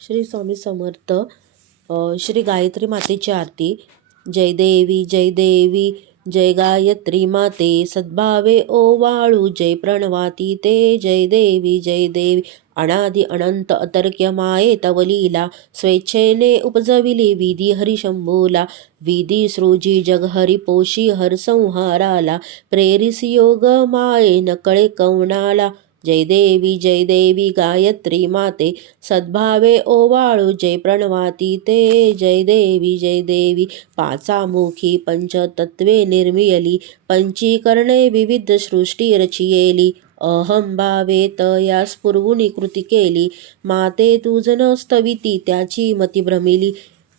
श्री स्वामी समर्थ. श्री गायत्री मातेची आरती. जय देवी जय देवी जय गायत्री माते, सद्भावे ओवाळू जय प्रणवाती ते. जय देवी जय देवी अनादि अनंत अतर्क्य माये तव लीला, स्वेच्छेने उपजविली विधी हरिशंभूला. विधी सृजी जग हरी पोषी हर संहाराला, प्रेरिसी योग माये न कळे कवनाला. जय देवी गायत्री माते, सद्भावे ओवाळू जय प्रणवाती ते. जय देवी पाचामुखी पंचतत्वे निर्मियली, पंचीकरणे विविध सृष्टी रचियेली. अहं भावे तया स्फुरवुनी कृती केली, माते तुझ न स्तविती त्याची मती भ्रमिली.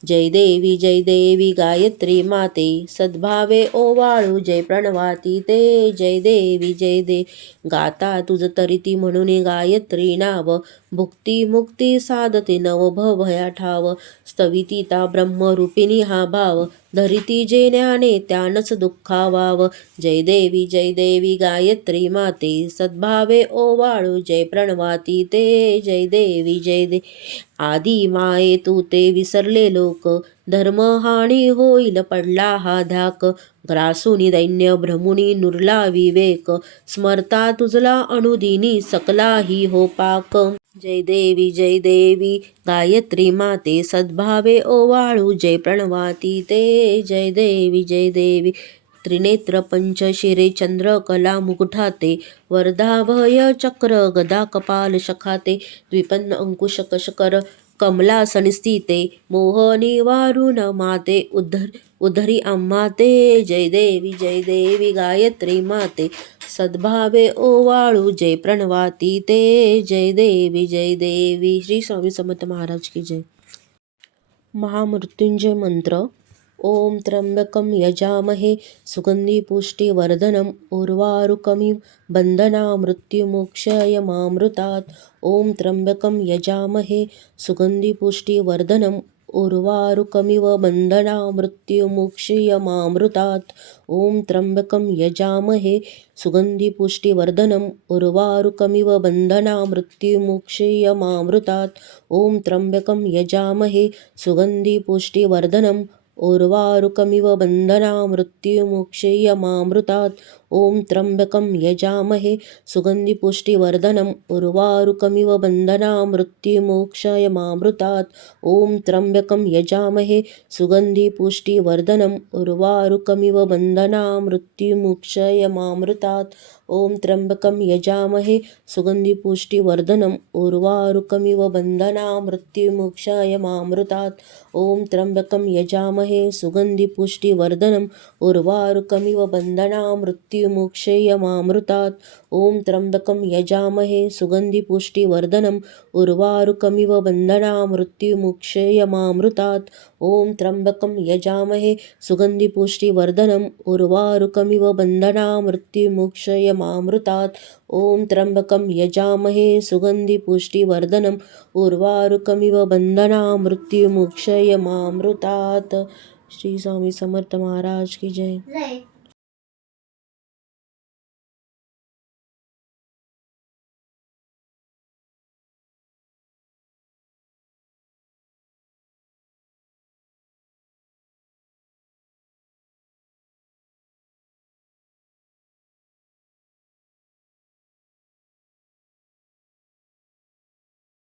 जय देवी गायत्री माते, सद्भावे ओवाळू जय प्रणवाती ते. जय देवी गाता तुझ तरिती म्हणून गायत्री नाव, भुक्ती मुक्ती साधते नव भया ठाव. स्तविती ता ब्रह्मरूपिणी हा भाव, धरिती जे ज्ञाने त्यानच दुःखावाव. जय देवी गायत्री माते, सद्भावे ओवाळू जय प्रणवाती ते. जय देवी आदी माये तू ते विसरले लोक, धर्महानी होईल पडला हा धाक. ग्रासुनी दैन्य भ्रमुनी नुरला विवेक, स्मरता तुझला अनुदिनी सकलाही हो पाक. जय देवी गायत्री माते, सद्भावे ओवाळू जय प्रणवाती ते. जय देवी त्रिनेत्र पंचशिरे चंद्र कला मुकुठाते, वर्धाभय चक्र गदा कपाल शखाते. द्विपन्न अंकुश कशकर कमलासनी स्थिते, मोहनी वारुण माते उद्धरी आम्हा ते. जय देवी गायत्री माते, सद्भावे ओवाळू जय प्रणवाती ते. जय देवी श्री स्वामी समर्थ महाराज की जय. महामृत्युंजय मंत्र. ओम त्र्यंबकं यजामहे सुगंधी पुष्टिवर्धनम्, उर्वारुकमिव बन्धना मृत्युमोक्षयमामृतात्. ओम त्र्यंबकं यजामहे सुगंधी पुष्टिवर्धनम्, उर्वारुकमिव बन्धना मृत्युमोक्षयमामृतात्. ओम त्र्यंबकं यजामहे सुगंधी पुष्टिवर्धनम्, उर्वारुकमिव बन्धना मृत्युमोक्षयमामृतात्. ओम त्र्यंबकं यजामहे सुगंधी पुष्टिवर्धनम्, उर्वारुकमिव बन्धना मृत्युमोक्षयमामृतात्. ओम त्र्यंबकं यजामहे सुगंधी पुष्टिवर्धनम्, उर्वारुकमिव बन्धना मृत्युमोक्षयमामृतात्. ओम त्र्यंबकं यजामहे सुगंधी पुष्टिवर्धनम्, उर्वारुकमिव बन्धना मृत्युमोक्षयमामृतात्. ओम त्र्यंबकं यजामहे सुगंधी पुष्टिवर्धनम्, उर्वारुकमिव बन्धना मृत्युमोक्षयमामृतात्. ओम त्र्यंबकं यजामहे सुगंधी पुष्टिवर्धनम्, उर्वारुकमिव बन्धना मृत्युमोक्षयमामृतात्. ओम त्र्यंबकं यजामहे सुगंधी पुष्टिवर्धनम्, उर्वारुकमिव बन्धना मृत्युमोक्षयमामृतात्. ओम त्र्यंबकं यजामहे सुगंधी पुष्टिवर्धनम्, उर्वारुकमिव बन्धना मृत्युमोक्षयमामृतात्. ओम त्र्यंबकं यजामहे सुगंधी पुष्टिवर्धनम्, उर्वारुकमिव बन्धना मृत्युमोक्षयमामृतात्. श्री स्वामी समर्थ महाराज की जय.